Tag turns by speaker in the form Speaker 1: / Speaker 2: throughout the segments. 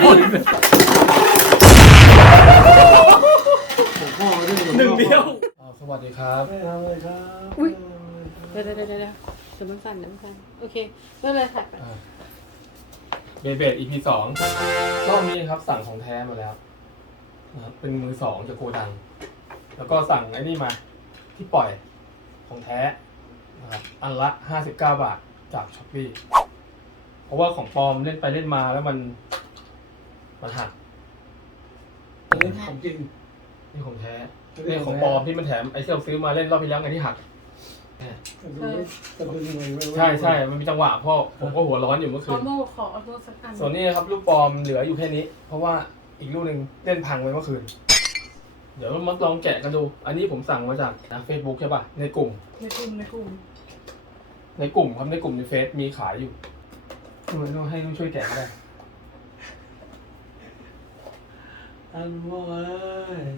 Speaker 1: ผมพ่อไม่ได้
Speaker 2: หนึ่งเดียว
Speaker 1: สวัสดีครับ
Speaker 3: ไม่ทำเลยครับ
Speaker 4: อุ้ยเดี๋ยวมันสั่นโอเคเริ่มเลยค่ะ
Speaker 1: เบเบด EP 2รอบนี้ครับสั่งของแท้มาแล้วนะครับเป็นมือสองจากโกดัง แล้วก็สั่งไอ้นี่มาที่ปล่อยของแท้นะครับอันละ59 บาทจากช้อปปี้เพราะว่าของปลอมเล่นไปเล่นมาแล้วมันหัก
Speaker 3: อันนี้ของจริง
Speaker 1: นี่ของแท้นี่ของปลอมที่มันแถมไอ้ที่เราซื้อมาเล่นรอบที่แล้วไงที่หัก ใช่ มันมีจังหวะพ่อผมก็หัวร้อนอยู่เมื่อคืน
Speaker 4: ขอโทษสักอัน
Speaker 1: ส่วนนี้นะครับลูกปลอมเหลืออยู่แค่นี้ เพราะว่าอีกลูกหนึ่งเล่นพังไปเมื่อคืน เดี๋ยวมาลองแกะกันดู อันนี้ผมสั่งมาจากเฟซบุ๊กใช่ป่ะในกลุ่มครับในกลุ่มในเฟซมีขายอยู่ต้องให้ช่วยแกะก็ได้
Speaker 3: อันว่าเอ้ย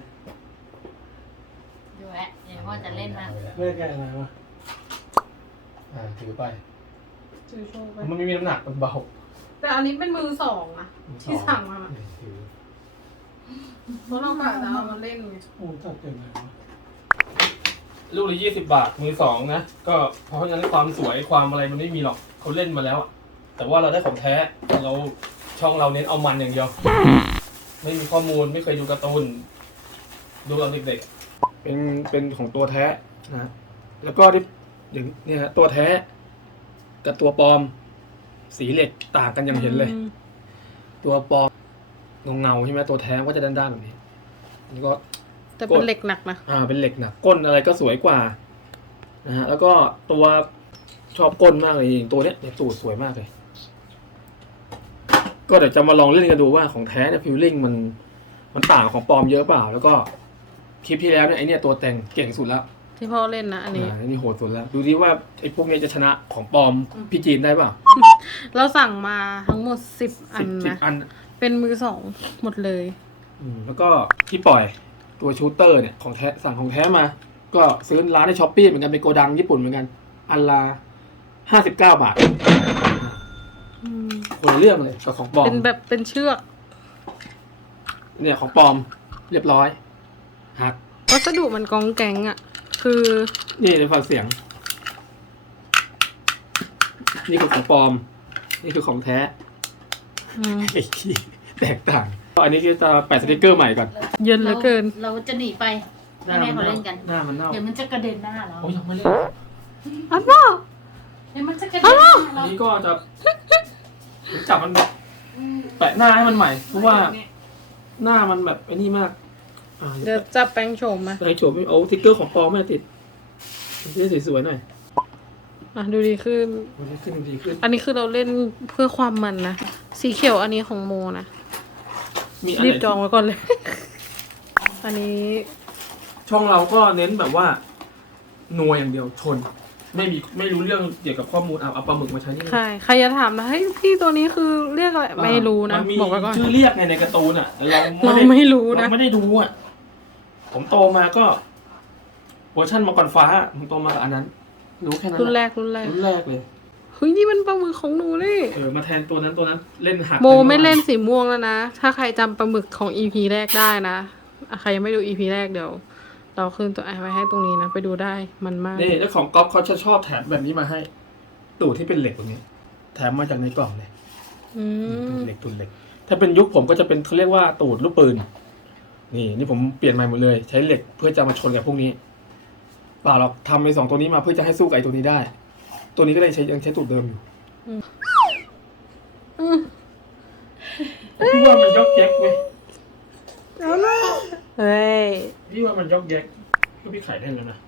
Speaker 5: ดูแอะเดี๋ยวพ่อจะเล่นนะ
Speaker 3: เล่นกันอะไรวะ
Speaker 1: ถือไป
Speaker 4: ถือโชว์ไป
Speaker 1: มันไม่มีน้ำหนักมันเบา
Speaker 4: แต่อันนี้เป็นมือสองนะที่สั่งมา
Speaker 1: ถือ
Speaker 4: เพราะเรากะจะเอามาเล่นไง
Speaker 3: โอ้ตัดยังไงวะ
Speaker 1: ลูกละ20 บาทมือสองนะก็เพราะฉะนั้นความสวยความอะไรมันไม่มีหรอกเขาเล่นมาแล้วอะแต่ว่าเราได้ของแท้เราช่องเราเน้นเอามันอย่างเดียว ไม่มีข้อมูลไม่เคยดูการ์ตูนดูตอนเด็กๆเป็นของตัวแท้นะแล้วก็ที่อย่างเนี่ยฮะตัวแท้กับตัวปลอมสีเหล็กต่างกันอย่างเห็นเลย ตัวปลอมเงาใช่ไหมตัวแท้ก็จะด้านๆแบบนี้อันนี้ก็
Speaker 4: แต่เป็นเหล็กหนักนะ
Speaker 1: เป็นเหล็กหนักก้นอะไรก็สวยกว่านะฮะแล้วก็ตัวชอบก้นมากเลยตัวเนี้ยตูดสวยมากเลยก็เดี๋ยวจะมาลองเล่นกันดูว่าของแท้เนี่ยฟิลลิ่งมันต่างของปลอมเยอะเปล่าแล้วก็คลิปที่แล้วเนี่ยไอเนี่ยตัวแต่งเก่งสุดแล้ว
Speaker 4: ที่พ่อเล่นนะอันนี้
Speaker 1: อันนี้โหดสุดแล้วดูดิว่าไอพวกนี้จะชนะของปลอมพี่จีนได้เปล่า
Speaker 4: เราสั่งมาทั้งหมด10 อัน
Speaker 1: 10
Speaker 4: นะ
Speaker 1: อัน
Speaker 4: เป็นมือสองหมดเลย
Speaker 1: แล้วก็ที่ปล่อยตัวชูเตอร์เนี่ยของแท้สั่งของแท้มา ก็ซื้อร้านในช้อปปี้เหมือนกันเป็นโกดังญี่ปุ่นเหมือนกันอันละ59 บาทคนละเรื่องเลยกับของปลอม
Speaker 4: เป็นแบบเป็นเชือก
Speaker 1: เนี่ยของปลอมเรียบร้อยหัก
Speaker 4: วัสดุมันกองแกงอ่ะ คือ
Speaker 1: นี่ในฟังเสียง นี่คือของปลอม นี่คือของแท้ ไอ้ขี้แตกต่างอันนี้ก็จะแปะสติ๊กเกอร์ใหม่ก่อน
Speaker 4: เย็นเหลือเกิน
Speaker 5: เราจะหนีไปให้แม่เขาเล่นกัน
Speaker 1: หน้ามันเน่า
Speaker 5: เดี๋ยวมันจะกระเด็นหน้าเรา
Speaker 1: โอ้ยยังไม่เล่น
Speaker 4: อันพ่อ
Speaker 5: เดี๋ยวมันจะกระเด็นหน้า
Speaker 1: อัน
Speaker 5: เรา
Speaker 1: นี้ก็จะจับมันแปะหน้าให้มันใหม่ เพราะว่าหน้ามันแบบไอ้นี่มาก
Speaker 4: เดี๋ยวจับแป้งโฉมมา
Speaker 1: ไอ้โฉมเอาสติ๊กเกอร์ของปลอมมาติดมันจะได้สวยๆหน่อย
Speaker 4: ดูดีขึ้น
Speaker 1: มันจะขึ้นดีขึ้น
Speaker 4: อันนี้คือเราเล่นเพื่อความมันนะ สีเขียวอันนี้ของโมนะ
Speaker 1: มีอัน
Speaker 4: รี
Speaker 1: ไห
Speaker 4: บ
Speaker 1: น
Speaker 4: จองไว้ก่อนเลย อันนี้
Speaker 1: ช่องเราก็เน้นแบบว่านัวอย่างเดียวชน ไม่รู้เรื่องเกี่ยวกับข้อมูลเอาปลาหมึกมาใช้นี่
Speaker 4: ใครจะถามนะเฮ้ยพี่ตัวนี้คือเรียกอะไรไม่รู้นะ
Speaker 1: มันมี
Speaker 4: บอกไว้ก่อน
Speaker 1: ชื่อเรียกไงในการ์ตูนอ่ะเรา
Speaker 4: เราไม่รู้นะ
Speaker 1: เราไม่ได้ดูอ่ะผมโตมาก็เวอร์ชันมังกรฟ้าผมโตมากับอันนั้น รู้แค่นั้น
Speaker 4: รุ่นแรก
Speaker 1: รุ่นแรกเลย
Speaker 4: เฮ้ยนี่มันปลาหมึกของหนูนี่
Speaker 1: มาแทนตัวนั้นเล่นหัก
Speaker 4: โมไม่เล่นสีม่วงแล้วนะ ถ้าใครจำปลาหมึกของ EP แรกได้นะใครยังไม่ดู EP แรกเดี๋ยว เราขึ้นตัวไว้ให้ตรงนี้นะ ไปดูได้มันมาก
Speaker 1: นี่แล้วของก๊อฟเขาจะชอบแถมแบบนี้มาให้ตูดที่เป็นเหล็กแบบนี้ แถมมาจากในกล่องเลย ตูดเหล็กถ้าเป็นยุคผมก็จะเป็นเขาเรียกว่าตูดลูกปืนนี่ผมเปลี่ยนใหม่หมดเลย ใช้เหล็กเพื่อจะมาชนกับพวกนี้เปล่าเราทำไอ้2ตัวนี้มาเพื่อจะให้สู้กับไอ้ตัวนี้ได้ ตัวนี้ก็เลยยังใช้ตูดเดิมอยู่พี่ว่ามันยกแยกไหม
Speaker 4: เฮ้ย
Speaker 1: พี่ว่ามันยกแยกก็พี่ไข่เล่นแล้วนะ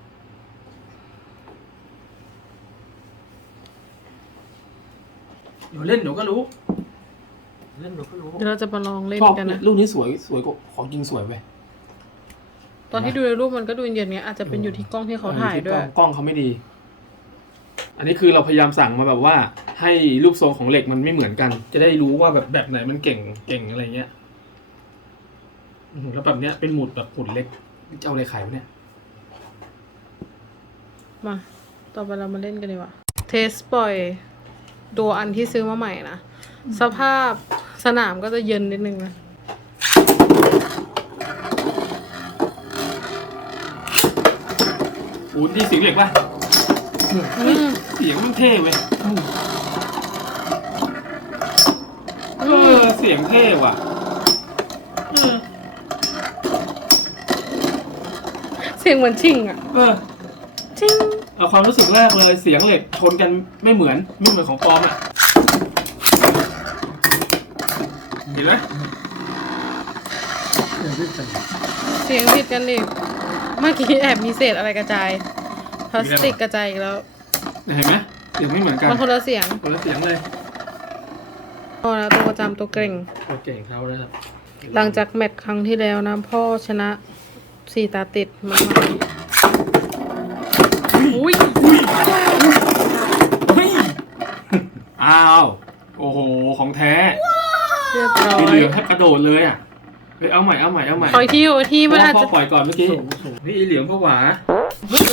Speaker 1: เดี๋ยวเล่นเดี๋ยวก็รู้เล่นเดี๋ยวก็รู้
Speaker 4: เดี๋ยวเราจะมาลองเล่น
Speaker 1: ชอบ
Speaker 4: กันนะ
Speaker 1: ลูกนี้สวยกว่าของจริงสวยไป
Speaker 4: ตอนที่ดูในรูปมันก็ดูเย็นๆเนี้ยอาจจะเป็นอยู่ที่กล้องที่เขาถ่ายด้วย
Speaker 1: กล้องเขาไม่ดี อันนี้คือเราพยายามสั่งมาแบบว่า ให้รูปทรงของเหล็กมันไม่เหมือนกัน จะได้รู้ว่าแบบไหนมันเก่งอะไรเงี้ยแล้วแบบเนี้ยเป็นหมุดแบบหมุดเล็กจะเอาอะไรขายวะเนี่ย
Speaker 4: มา ต่อไปเรามาเล่นกันดีกว่าเทสปล่อยตัวอันที่ซื้อมาใหม่นะ สภาพสนามก็จะเย็นนิดนึงนะ
Speaker 1: โอ้นี่เสียงเหล็กป่ะ
Speaker 4: อืม
Speaker 1: เสียงมันเท่เว้ยเสียงเท่ว่ะเออ
Speaker 4: เสียงเหมือนชิงอ่ะ
Speaker 1: เออ
Speaker 4: ชิง
Speaker 1: เอาความรู้สึกแรกเลยเสียงเหล็กชนกันไม่เหมือนของปลอมอ่ะเห็นไหม
Speaker 3: เดี๋ยวพี่ใส่
Speaker 4: เสียงผิดกันดิเมื่อกี้แอบมีเศษอะไรกระจายพลาสติกกระจายอีกแล้ว
Speaker 1: เห็นไหมเสียงไม่เหมือนกัน
Speaker 4: มันคนละเสียง
Speaker 1: คนละเสียงเลย
Speaker 4: พอแล้วตัวประจำตัวเก่ง
Speaker 1: โอเก่งเขาเลยครับ
Speaker 4: หลังจากแมตช์ครั้งที่แล้วนะพ่อชนะ4 ตาติดมาอุ้ย
Speaker 1: เฮ้ยอ้าวโอ้โหของแท้
Speaker 4: เรียบร้อ
Speaker 1: มี
Speaker 4: ย
Speaker 1: เหลืองแทบกระโดดเลยอ่ะเฮ้ยเอาใหม่
Speaker 4: ขออีกทีอีกทีมันอาจ
Speaker 1: พ่
Speaker 4: จะ
Speaker 1: อปล่อยก่อนเมื่อกี้
Speaker 3: สูง
Speaker 1: เฮ้ยอีเหลืองพ่อหวา
Speaker 4: เฮ้ย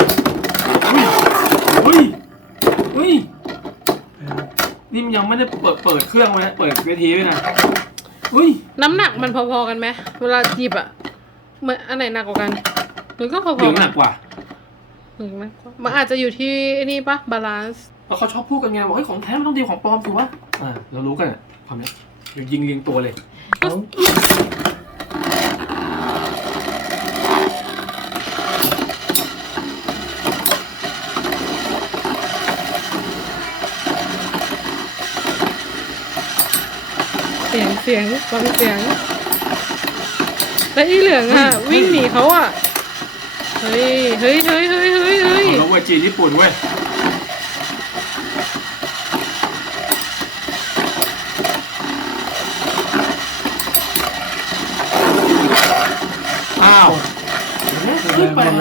Speaker 1: เฮ้ยเฮ้ยนี่มันยังไม่ได้เปิดเครื่องไว้นะเปิดเวทีไว้นะเฮ้ย
Speaker 4: น้ำหนักมันพอๆกันไหมเวลาหยิบอ่ะมันอันไหนหนักกว่ากันหรือก็พอ
Speaker 1: เหลือง
Speaker 4: ๆ
Speaker 1: ห
Speaker 4: กั
Speaker 1: นักกว่า
Speaker 4: หรือมากกว่ามันอาจจะอยู่ที่นี่ปะบาลานซ์
Speaker 1: เพราะเขาชอบพูดกันไงบอกเฮ้ยของแท้มันต้องดีกว่าของปลอมสิวะเรารู้กันอ่ะความเนี้ยเดี๋ยวยิงเรียงตัวเลย
Speaker 3: เขา
Speaker 4: เสียงฟังเสียงแล้วอีเหลืองอ่ะ วิ่งหนีเขาอ่ะเฮ้ย
Speaker 1: แล้วเว้ยจีนญี่ปุ่นเว้ยอ้าวแปลก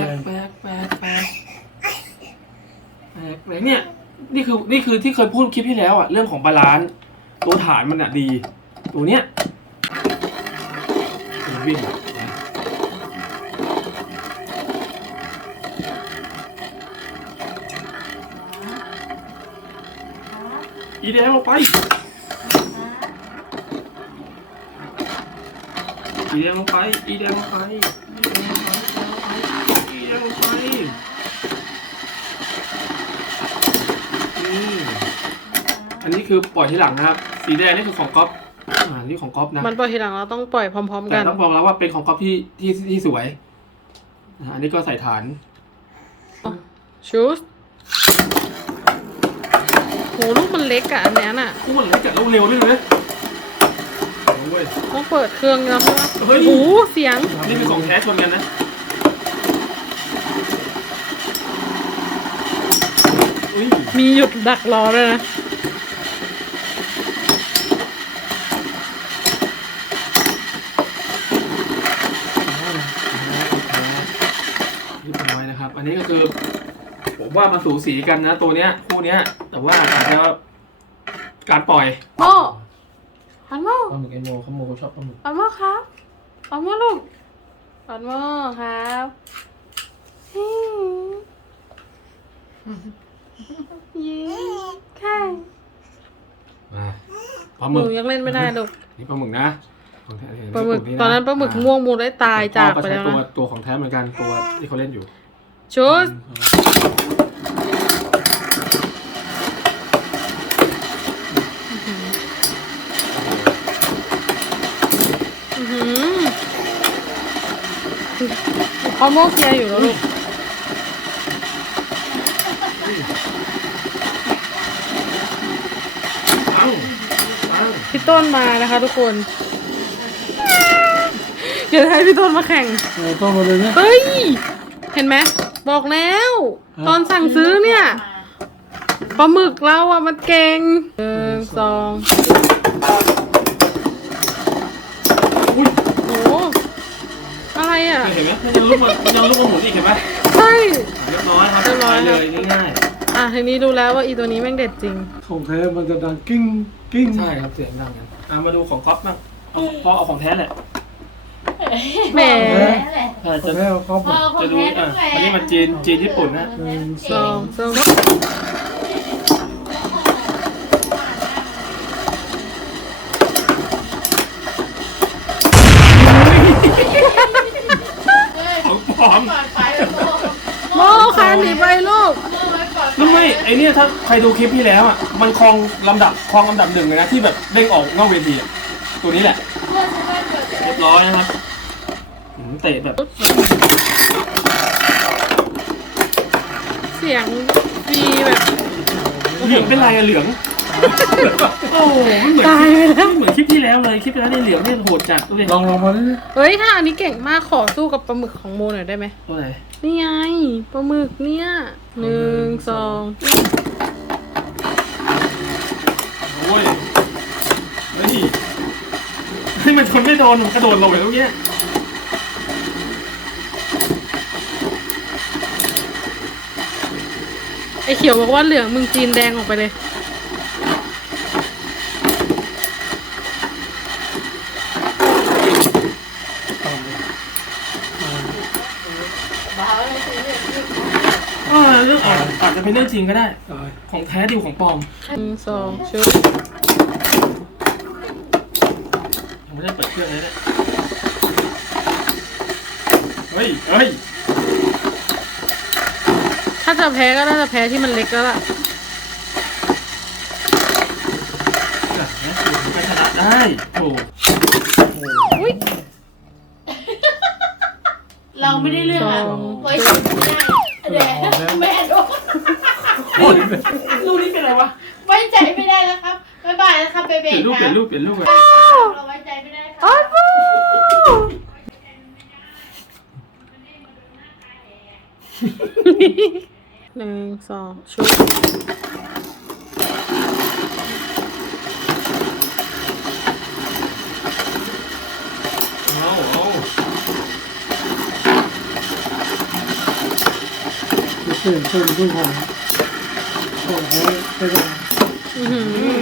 Speaker 1: เนี่ยนี่คือที่เคยพูดคลิปที่แล้วอ่ะเรื่องของบาลานซ์ตัวฐานมันอ่ะดี ตัวเนี้ยวิ่งอีแดงลงไปอีแดงลงไปอีแดงลงไปอีแดงลงไปอันนี้คือปล่อยทีหลังนะครับสีแดงนี่คือของก๊อฟนี่ของก๊อฟนะ
Speaker 4: มันปล่อยทีหลังเราต้องปล่อยพร้อมๆ
Speaker 1: แต่
Speaker 4: กัน
Speaker 1: ต้องบอกแล้วว่าเป็นของก๊อฟที่สวยอันนี้ก็ใส่ฐาน
Speaker 4: ชูสโหลูกมันเล็กอะอันเนี้ยน่ะ
Speaker 1: คู่มันเล็กจัดเร็วด้วยเลยโอ้ย
Speaker 4: ต้องเปิดเครื่องแล้วใช่ไหม
Speaker 1: เฮ้ย
Speaker 4: โอ้โหเสียง
Speaker 1: นี่คือของแท้ชนกันนะอุ้ย
Speaker 4: มีหยุดดักรอด้วยนะ
Speaker 1: นี่เป็นน้อยนะครับ อันนี้ก็คือผมว่ามันสูสีกันนะตัวเนี้ยคู่เนี้ย แต่ว่าอาจจะการปล่อย
Speaker 4: โมอันโม
Speaker 1: ปลาหมึกไอโมเขาโมเขาชอบปลาหมึก
Speaker 4: อันโมครับอันโมลูกอันโมครับยิ้มใช่
Speaker 1: มาปลาห
Speaker 4: ห
Speaker 1: มึ
Speaker 4: นู
Speaker 1: ก
Speaker 4: ยังเล่นไม่ได้ลูก
Speaker 1: นี่ปลาหมึกนะของแท้
Speaker 4: ปลาหมึก
Speaker 1: ญี่
Speaker 4: ตอนนั้นปลาหมึกม่วงมูได้ตายจากไปแล้ว
Speaker 1: ตัว
Speaker 4: นะ
Speaker 1: ตัวของแท้เหมือนกันตัวที่เขาเล่นอยู่
Speaker 4: ชูสเขาโมกเคียร์อยู่แล้วลูก
Speaker 1: ปังปัง
Speaker 4: พี่ต้นมานะคะทุกคน เดี๋ยวให้พี่ต้นมาแข่ง
Speaker 3: ต้องมาเลยเนี่ย
Speaker 4: เฮ้ย เห็นไหมบอกแล้ว ตอนสั่งซื้อเนี่ยปลาหมึกเราอ่ะมันเก่ง1 2โอ้โหอะไรอ่ะ
Speaker 1: เห็นไหมยังลุกมาหมุนอีกเห็นไหม
Speaker 4: ใช่
Speaker 1: เรียบร้อยครับ
Speaker 4: เรียบร้อย
Speaker 1: ไป
Speaker 4: ครั
Speaker 1: เล
Speaker 4: บ
Speaker 1: ยง่าย
Speaker 4: อ่ะทีนี้ดูแล้วว่าอีตัวนี้แม่งเด็ดจริง
Speaker 3: ของแท้มันจะดังกิ้งกิ้ง
Speaker 1: ๆใช่ครับเสียงดังกันมาดูของก๊อฟบ้างพอเอาของแท้แหละ
Speaker 4: แหม
Speaker 1: จะ
Speaker 3: ของแท้เขาบ
Speaker 5: พ่
Speaker 3: อ
Speaker 5: อก คน
Speaker 1: จะดู
Speaker 5: แท้ต้องแหวน
Speaker 1: อันนี้มันจีนญี่ปุ่นนะ
Speaker 4: สอง
Speaker 1: ปลอม
Speaker 5: ปล่อยไปโม
Speaker 4: โมคานหนีไปลูก
Speaker 5: โมไว้ปล่อยไป
Speaker 1: นั่นไม่ไอเนี่ยถ้าใครดูคลิปที่แล้วอ่ะมันครองลำดับหนึ่งเลยนะที่แบบเด้งออกนอกเวทีอ่ะตัวนี้แหละ
Speaker 5: โมใช่ไหมเกิด
Speaker 1: เรียบร้อยนะครับเตะแบบ
Speaker 4: เสียงมีแบบ
Speaker 1: เหลืองเป็นลายอะเหลืองโอ้มันเหมือน
Speaker 4: ตายไปแล้ว
Speaker 1: เหมือนคลิปที่แล้วเลยคลิปที่แล้วเนี่ยเหลืองเนี่ยโหดจัดดูดิ
Speaker 3: ลองมาดิ
Speaker 4: เฮ้ยถ้าอันนี้เก่งมากขอสู้กับปลาหมึกของโมหน่อยได้ไหม
Speaker 1: ตัวไหน
Speaker 4: นี่ไงปลาหมึกเนี่ย1 2
Speaker 1: โอ้ยเฮ้ยให้มันชนไม่โดนมันกระโดดลงไปแล้วเนี่ย
Speaker 4: ไอเขียวบอกว่าเหลืองมึงจีนแดงออกไปเลย
Speaker 1: เรื่องอาจจะเป็นเรื่องจริงก็ได้
Speaker 3: ตาย
Speaker 1: ของแท้ดีกว่าของปลอม
Speaker 4: 1 2ชุด
Speaker 1: ยังไม่ได้เปิดเครื่องเลยเนี่ยเฮ้ย
Speaker 4: ถ้าจะแพ้ก็น่าจะแพ้ที่มันเล็กแล้วล่ะ
Speaker 1: แบบนี้มันก็ชนะได้โอ้
Speaker 4: อุ้ย
Speaker 5: เราไม่ได้เรื่องอ่ะ
Speaker 4: สอง
Speaker 5: ไว้ใจไม่ได้เดี๋ยวแม่โดน
Speaker 1: โหลูกนี้เป็นอะไรวะ
Speaker 5: ไว้ใจไม่ได้แล้วครับบ๊ายบายนะครับเบ
Speaker 1: เปลี่
Speaker 5: เบ้
Speaker 1: ยนรูป
Speaker 5: ค
Speaker 1: เปลี่
Speaker 5: รั
Speaker 1: ยน
Speaker 5: บ
Speaker 1: รูปเปลี่ยนรูปเลย
Speaker 5: เราไว้ใจไม่ได้ค
Speaker 4: อ้
Speaker 5: รั
Speaker 4: อบ นบู1 2ชุด
Speaker 1: เอา
Speaker 3: เสียงเสียงเพิ่งของโอ้โหไปเลย
Speaker 4: อื้อหือ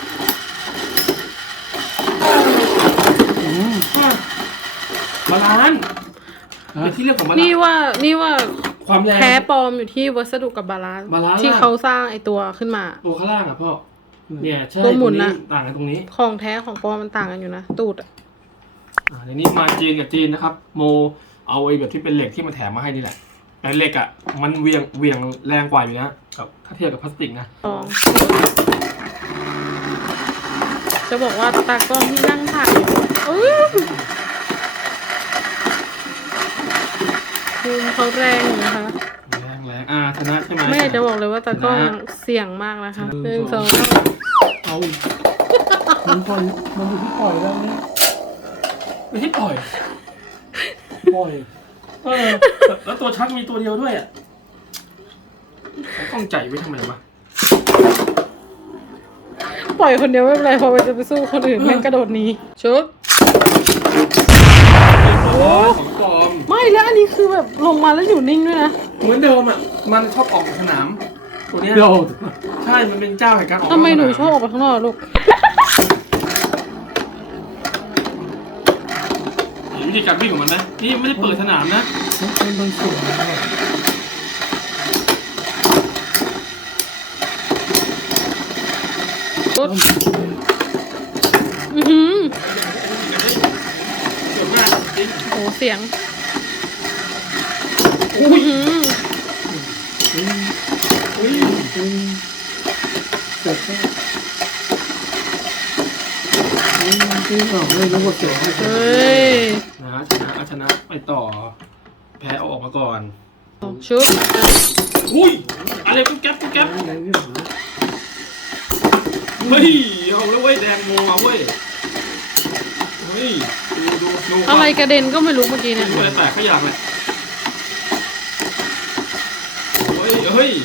Speaker 1: บาลานซ์เป็นที่เรื่องของบาลาน
Speaker 4: นี่
Speaker 1: ซ์
Speaker 4: ว่า
Speaker 1: ความแรง
Speaker 4: แพ้ปลอมอยู่ที่วัสดุกับบาลานซ์
Speaker 1: บาลานซ์
Speaker 4: ที่เขาสร้างไอตัวขึ้นมา
Speaker 1: ตัวข้างล่างอ่ะพ่อเนี่ยใช่
Speaker 4: ตัวหมุน
Speaker 1: ตรง
Speaker 4: น่ะ
Speaker 1: ต่างกันตรงนี้
Speaker 4: ของแท้ของปลอมมันต่างกันอยู่นะ ตูดอะ
Speaker 1: ในนี้มาจีนกับจีนนะครับ โมเอาไอ้แบบที่เป็นเหล็กที่มันแถมมาให้นี่แหละแต่เหล็กอ่ะมันเหวี่ยงแรงกว่าอยู่นะครับถ้าเทียบกับพลาสติกนะ
Speaker 4: ลองจะบอกว่าตากล้องที่นั่งถ่ายอยู่ภูมิเขาแรงอยู่นะคะ
Speaker 1: แรงชนะใช่ไหม
Speaker 4: ไม่อยากจะบอกเลยว่าตากล้อง
Speaker 1: ชนะ
Speaker 4: เสี่ยงมากนะคะ1 2
Speaker 3: เอามันปล่อยมันอยู่ที่ปล่อยแล้วเนี่ย
Speaker 1: ไม่ใช่ปล่อย
Speaker 3: ปล่อย
Speaker 1: แล้วตัวชักมีตัวเดียวด้วยอ่ะเขาต้องใจไว้ทำไมวะ
Speaker 4: ปล่อยคนเดียวไม่เป็นไรพอไปจะไปสู้คนอื่นแม่งกระโดดหนีชุด
Speaker 1: ของปลอม
Speaker 4: ไม่แล้วอันนี้คือแบบลงมาแล้วอยู่นิ่งด้วยนะ
Speaker 1: เหมือนเดิมอ่ะมันชอบออกจากสนามตัวเนี้ย
Speaker 3: เดี๋ยว
Speaker 1: ใช่มันเป็นเจ้าแห่งการออก
Speaker 4: ทำไมหนู
Speaker 1: สา
Speaker 4: ชอบออกไปข้างนอกลูก
Speaker 1: เห็นวิธีการวิ่งของมันนะนี่ไม่ได้เปิดสนามนะ
Speaker 3: มันสวยมาก
Speaker 4: ชุดอือหือ
Speaker 1: สวยมากจริง
Speaker 4: โหเสียง
Speaker 1: อุ้
Speaker 4: อื
Speaker 1: ย
Speaker 4: อหือ
Speaker 1: อุ้ย
Speaker 3: เสร็จแล้วที่ออกไม่รู้ว่าเสียงอะไร
Speaker 4: เฮ้ย
Speaker 1: ชนะไปต่อ แพ้เอาออกมาก่อน
Speaker 4: ชุด
Speaker 1: อุ้ยอะไรกุ๊กแก๊บกุ๊กแก๊บ
Speaker 3: อะไรเนี่ยหา
Speaker 1: เฮ้ยเอาแล้วเว้ยแดงโมเอาเว้ยเฮ้ยดู
Speaker 4: อะไรกระเด็นก็ไม่รู้เมื่อกี้เนี่ย
Speaker 1: ดูอะไรแตกขยะเลยเฮ้ย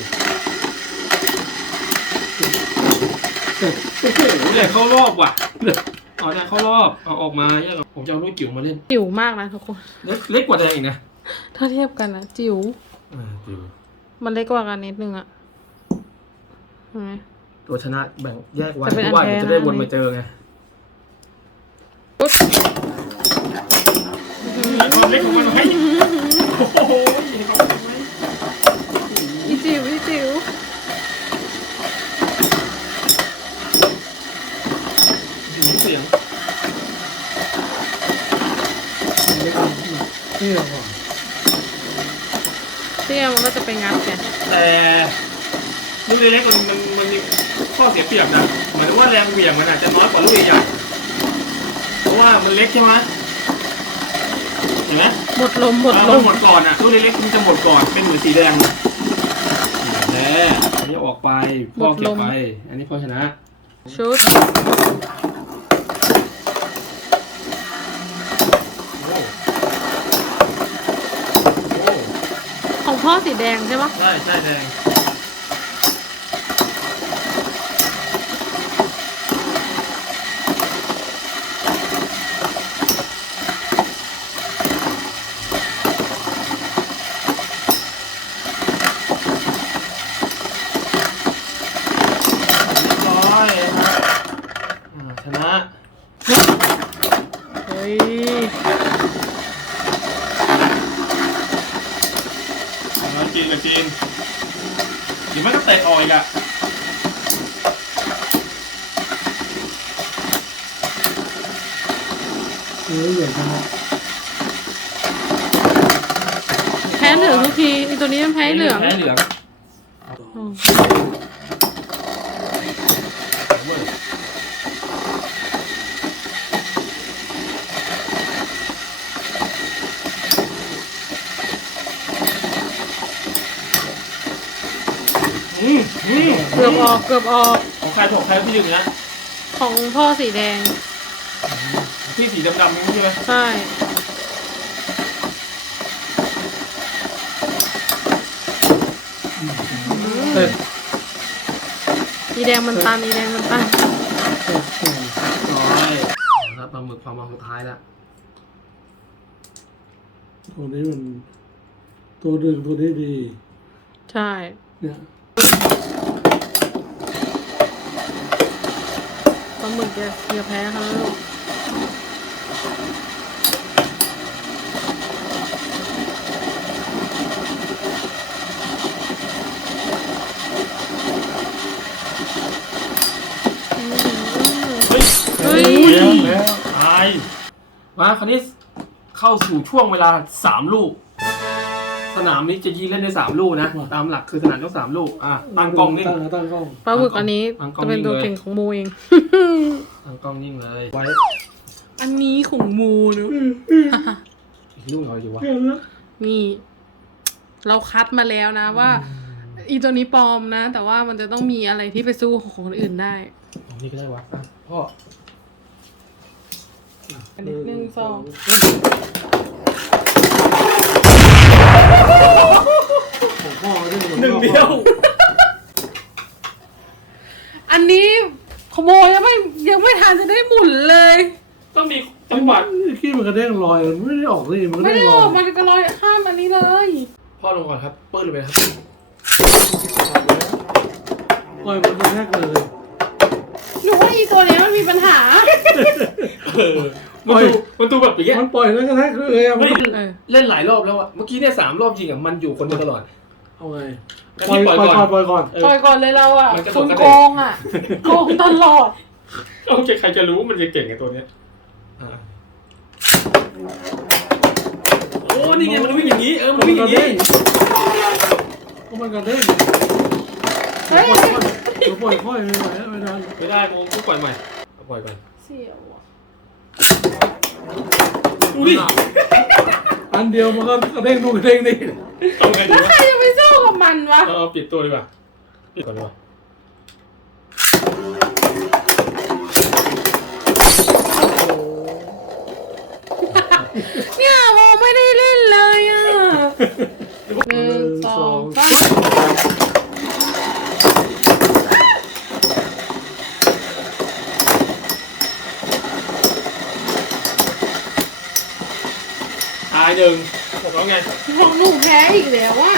Speaker 3: เสร็จ
Speaker 1: โอ้โหแดกเข้ารอบว่ะเอาแดกเข้ารอบเอาออกมาแยกผมจะเอาลูกจิ๋วมาเล่น
Speaker 4: จิ๋วมากนะทุกคน
Speaker 1: เล็กกว่าแดงอีกนะ
Speaker 4: ถ้าเทียบกันนะจิ๋ว
Speaker 1: จิ๋ว
Speaker 4: มันเล็กกว่ากันนิดนึงอะเห็นไหม
Speaker 1: ตัวชนะแบ่งแยกไว้
Speaker 4: จะ
Speaker 1: เพ
Speaker 4: เป็น
Speaker 1: ราะว่า
Speaker 4: อันแท้
Speaker 1: เดี๋ยวจะได้
Speaker 4: นะ
Speaker 1: วนมาเจอไง
Speaker 4: ชุด
Speaker 1: ความเล็กของมันเฮ้ยโอ้โหเห็นเขาไหม
Speaker 4: อีจิ๋วอีจิ๋ว
Speaker 1: เสียง
Speaker 3: เล็กเที่ยวก่อน
Speaker 4: เตี้ยมันก็จะไปงัดไง
Speaker 1: แต่ลูกเล็กๆมันมีข้อเสียเปรียบนะเหมือนว่าแรงเหวี่ยงมันอาจจะน้อยกว่าลูกใหญ่ๆเพราะว่ามันเล็กใช่ไหมเห็นไหม
Speaker 4: หมดลม
Speaker 1: มันหมดก่อนอ่ะลูกเล็กๆมันจะหมดก่อนเป็นเหมือนสีแดงแน่อันนี้ออกไปพ่อเก็บไปอันนี้พ่อชนะ
Speaker 4: ชุดของพ่อสีแดงใช่ปะ
Speaker 1: ใช่ใช่แดงชนะ
Speaker 4: เฮ้ย
Speaker 1: เราจีนกับจีนเดี๋ยวมันก็เตะออกอีกอะ
Speaker 3: เหลืองชนะ
Speaker 4: แพ้เหลืองทุกทีไอตัวนี้มันแพ้เหลือง
Speaker 1: แพ้เหลือง
Speaker 4: อืม เกือบออก
Speaker 1: ของใครของใครพี่หนึ่งนะ
Speaker 4: ของพ่อสีแดง
Speaker 1: ที่สีดำๆนี่ใช่ไหม
Speaker 4: ใช่อีแดงมันตัน
Speaker 1: ร้อยครับปลาหมึกความมาสุดท้ายแล้ว
Speaker 3: ตัวนี้มันตัวดึงตัวนี้ดี
Speaker 4: ใช่
Speaker 3: เนี่ย
Speaker 4: ปลาหมึกอย่าแพ้เขานะลูกเฮ้ย
Speaker 3: แล้ว
Speaker 1: ตายมาคราวนี้เข้าสู่ช่วงเวลา3 ลูก สนามนี้จะยิงเล่นได้3 ลูกนะตามหลักคือสนามต้อง3 ลูกตั้งกล้องนิ่ง
Speaker 3: ตั้งกล้อง
Speaker 4: ปลาหมึกอันนี้
Speaker 1: วางกล้อง
Speaker 4: จะเป็นตัว
Speaker 1: นิ่งเลย
Speaker 4: เก่งของโมเอง
Speaker 1: ตั้งกล้องนิ่งเลยไว้
Speaker 4: อันนี้ของโมเนอะ
Speaker 1: อีกลูกเอาอยู่วะ
Speaker 4: นี่ เราคัดมาแล้วนะว่า อีตัวนี้ปลอมนะ แต่ว่ามันจะต้องมีอะไรที่ไปสู้ของคนอื่นได้
Speaker 1: เอานี่ก็ได้วะพ่อ
Speaker 4: อันนี้1 2
Speaker 3: ของพ่อได้
Speaker 1: 1 เดียว
Speaker 4: อันนี้ขโมยยังไม่ทันจะได้หมุนเลย
Speaker 1: ต้องมีจังหวะ
Speaker 3: ขี้มันกระเด้งลอยมันไม่ได้ออกเลยมันก็
Speaker 4: ไม่
Speaker 3: เด้
Speaker 4: ได้
Speaker 3: งล
Speaker 4: อ
Speaker 3: อ
Speaker 4: อย กมันก็ลอยข้ามอันนี้เลย
Speaker 1: พ่อลงก่อนครับปื้ดเลยไปครับ
Speaker 3: ลอยมันกระแทกเลย
Speaker 4: หนูว่าอีตัวเนี้ยมันมีปัญหา
Speaker 1: มันดูแบบอย่างเงี้ย
Speaker 3: มันปล่อยแล้วกระแทกเลยอะมัน
Speaker 1: เฮ้ย
Speaker 4: เออ
Speaker 1: เล่นหลายรอบแล้วอะเมื่อกี้เนี่ย3 รอบจริงอะมันอยู่คนเดียวตลอด
Speaker 3: เอาไง
Speaker 1: แล้ว
Speaker 3: ปล่อย
Speaker 1: พี่
Speaker 3: ปล่อยก่อน
Speaker 1: เออ
Speaker 4: ปล่อยก่อนเลยเราอ่ะ
Speaker 1: มันกระโด
Speaker 4: คุ
Speaker 1: ด
Speaker 4: ณ
Speaker 1: กระ
Speaker 4: โก
Speaker 1: เด้ง
Speaker 4: งอ่ะ โกงตลอด
Speaker 1: โอเคใครจะรู้มันจะเก่งไอ้ตัวเนี้ยโอ้นี่ไงมันวิ่งอย่างนี้มันวิ่งอย่างนี้
Speaker 3: มันกระเด้ง
Speaker 4: เฮ้ย
Speaker 3: ปล่อยค่อยไม่ไหวไม่ได้
Speaker 1: ไม่ได้กูปล่อยใหม่ปล่อยไป
Speaker 4: เสียวอ่ะ
Speaker 1: อุ้ย
Speaker 3: อันเดียวมันก็กระเด้งดูกระเด้งนี่
Speaker 1: ต้องไงดี
Speaker 4: แล้ว
Speaker 1: วะ
Speaker 4: ใครจะไปสู้กับมันวะ
Speaker 1: ปิดตัวดีกว่าปิดก่อนดีกว่า
Speaker 4: เนี่ยโมไม่ได้เล่นเลยอ่ะ 1 2 3
Speaker 1: ตาย1บอกแล้วไง
Speaker 4: ของหนูแพ้อีกแล้วอ่ะ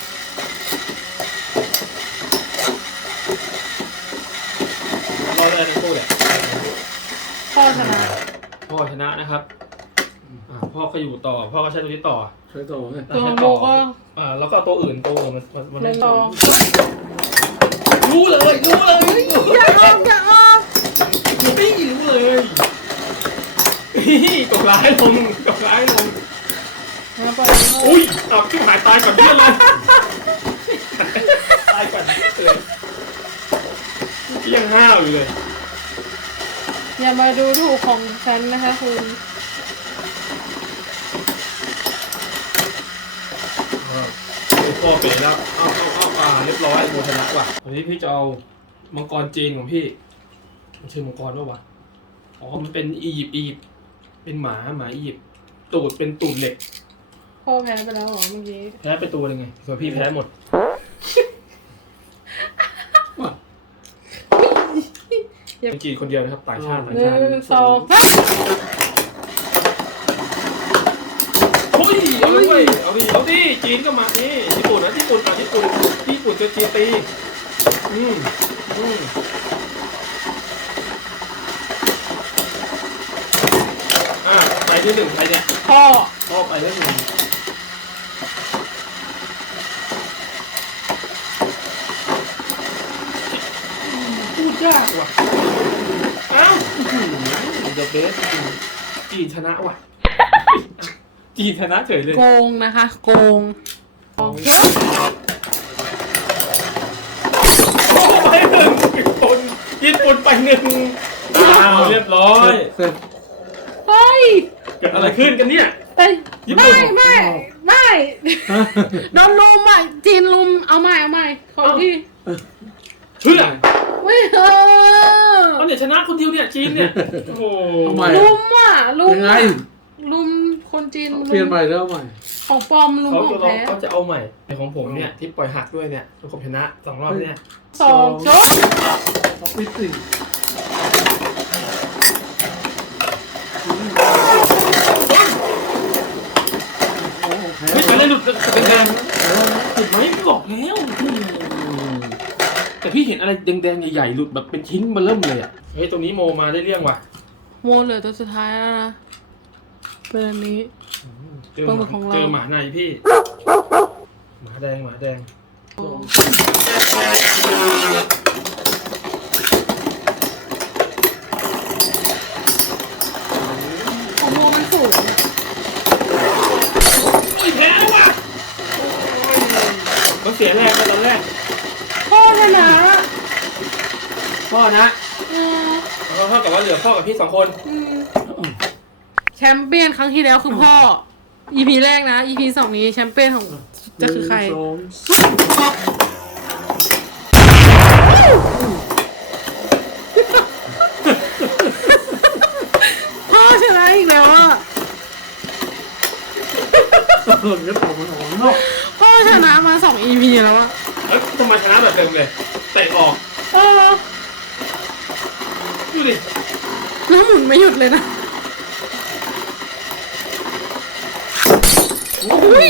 Speaker 1: รอดได้ทั้งคู่เลย
Speaker 4: พ่อชนะ
Speaker 1: พ่อชนะนะครับพ่อก็อยู่ต่อพ่อก็ใช้ตัวนี้ต่อ
Speaker 3: ใช้ต่อไง
Speaker 4: ตัวโมก็
Speaker 1: แล้วก็ตัวอื่นตัวมัน
Speaker 4: ลงต่อ
Speaker 1: รู้เลย
Speaker 4: อย่าออกอย่าออก
Speaker 1: ไม่รู้เลยตกร้ายลง
Speaker 4: เฮ้แล้วปล่อยโทษ
Speaker 1: อุ้ยเอาที่หายตายก่อนเพื่อนเลยตายก่อนเพื่อนเลยเมื่อกี้ยังห้าวอยู่เลย
Speaker 4: อย่ามาดูถูกของฉันนะคะคุณ
Speaker 1: พ่อเป๋แล้วเอาเรียบร้อยโมชนะว่ะวันนี้พี่จะเอามังกรจีนของพี่มันชื่อมังกรป่าววะอ๋อมันเป็นอียิปต์เป็นหมาอียิปต์ตูดเป็นตูดเหล็ก
Speaker 4: พ่อแพ้ไปแล้วเหรอเมื่อกี้
Speaker 1: แพ้ไปตัวนึงไงส่วนพี่แพ้หมดเป็นจีนคนเดียวนะครับต่างชาติ
Speaker 4: หนึ่งสองสาม
Speaker 1: เฮ้ยเอาเลยเอาดิจีนก็มานี่ญี่ปุ่นนะญี่ปุ่นเจอจีนตีไปที่หนึ่งใครเนี่ย
Speaker 4: พ่อ
Speaker 1: พ่อไปที่หนึ่งพูดยากว่ะเอ้าเดอะเบสจีนชนะว่ะจีนชนะเฉยเลย
Speaker 4: โกงนะคะโกงโกง
Speaker 1: ไปหนึ่งญี่ปุ่นไปหนึ่งเรียบร้อย
Speaker 3: เสร็จ
Speaker 4: เฮ้ย
Speaker 1: เกิดอะไรขึ้นกันเนี่ย
Speaker 4: เอ้ย
Speaker 1: ญี่ปุ่
Speaker 4: ไม่
Speaker 1: น
Speaker 4: โดนลุมอ่ะจีนลุมเอาใหม่ขอที่
Speaker 1: เชื่อ
Speaker 4: ไม่เออ
Speaker 1: เขาเนี่ยชนะคนเดียวเนี่ยจีนเนี่ยโอ้โห
Speaker 3: ทำไม
Speaker 4: ลุมอ่ะลุม
Speaker 3: ยังไง
Speaker 4: ลุมคนจีน
Speaker 3: เปลี่ยนใหม่แล้วใหม่
Speaker 4: ของปลอมลุมของแท้
Speaker 1: เขาจะเอาใหม่ในของผมเนี่ยที่ปล่อยหักด้วยเนี่ยผมชนะ2 รอบเนี่ย
Speaker 4: สองจบ
Speaker 3: ปิดสิ
Speaker 1: ไม่ใช่ได้หลุดแดงเห็นไหมพี่บอกแล้วแต่พี่เห็นอะไรแดงๆใหญ่ๆหลุดแบบเป็นชิ้นมาเริ่มเลยอ่ะเฮ้ยตรงนี้โมมาได้เรื่องว่ะ
Speaker 4: โมเหลือตัวสุดท้ายแล้วนะเป็นอันนี้
Speaker 1: เจอ
Speaker 4: ปลาหมึกของเรา
Speaker 1: หมาในพี่หมาแดง
Speaker 4: ของโมมันสูงอะ
Speaker 1: แพ้ว่ะมันเสียแรงไปตอนแรก
Speaker 4: พ่อชนะ
Speaker 1: พ่อนะ
Speaker 4: อืม
Speaker 1: เท่ากับว่าเหลือพ่อกับพี่2 คน
Speaker 4: แชมเปี้ยนครั้งที่แล้วคือพ่อ EP แรกนะ EP 2นี้แชมเปี้ยนของจะคือใคร
Speaker 3: สอง
Speaker 4: พ่อชนะอีกแล้วอ่ะ
Speaker 3: เริ่มจะตกมันออกนอก
Speaker 4: พ่อชนะมา2 EP แล้วอ่ะ
Speaker 1: เอ้ยทำไมชนะแบบเดิมเลยเตะออก
Speaker 4: เออ
Speaker 1: ดูดิ
Speaker 4: แล้วหมุนไม่หยุดเลยนะอุ้ย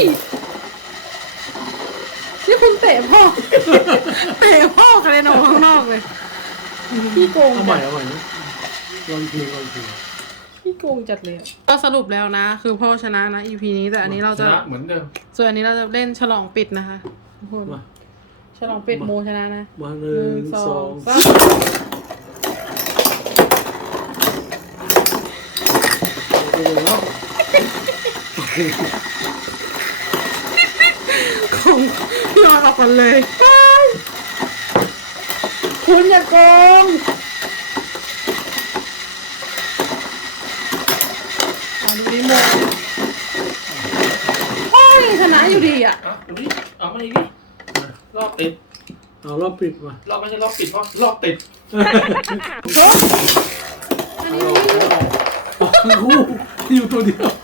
Speaker 4: นี่คุณเตะพ่อ เตะพ่อกระเด็นออกข้างนอกเลยพี่โกง
Speaker 3: เอาใหม่
Speaker 4: จัด
Speaker 3: เอาใหม่นะลองที
Speaker 4: พี่โกงจัดเลยอะก็สรุปแล้วนะ คือพ่อชนะนะ EP นี้แต่อันนี้เรา
Speaker 1: ช
Speaker 4: จะ
Speaker 1: นะเหมือนเดิม
Speaker 4: ส่วนอันนี้เราจะเล่นฉลองปิดนะคะทุกคน
Speaker 3: มา
Speaker 4: ฉลองปิดโมชนะนะ
Speaker 3: มาห
Speaker 4: ห
Speaker 3: นึ่
Speaker 4: นึ่
Speaker 3: ง
Speaker 4: ง
Speaker 3: ส
Speaker 4: ส
Speaker 3: อ
Speaker 4: อง
Speaker 3: ง
Speaker 4: สาม
Speaker 3: โอ้โหแล้ว
Speaker 4: ของพี่ออยออกก่อนเลยคุณอย่าโกงดูดิโมพ่อยังชนะอยู่ดีอ่ะ
Speaker 1: ดูดิเอามาอีกดิรอบติด
Speaker 3: เอารอบปิดมาร
Speaker 1: อบไม่ใช่รอบปิดเพราะรอบติด
Speaker 4: จบอันนี้
Speaker 3: เอาทั้งคู่ที่อยู่ตัวเดียว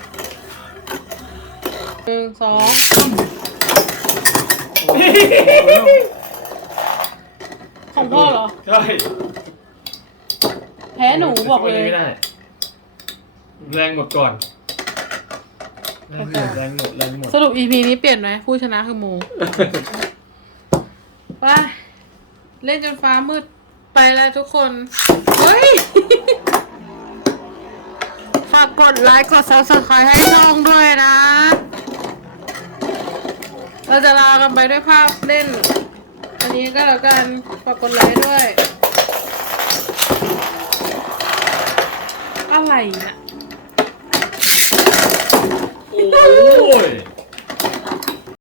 Speaker 4: หนึ่งสองของพ่อเหรอ
Speaker 1: ใช่
Speaker 4: แพ้หนูบอกเลย
Speaker 1: ไม่ได้แรงหมดก่อนแรงหมด
Speaker 4: สรุป EP นี้เปลี่ยนไหมผู้ชนะคือโม ไป เล่นจนฟ้ามืด ไปแล้วทุกคน เฮ้ย ฝากกดไลค์กด Subscribe ให้ช่องด้วยนะ เราจะลากันไปด้วยภาพเล่น อันนี้ก็แล้วกัน ฝากกดไลค์ด้วย อะไรเนี่ย
Speaker 1: โอ้ย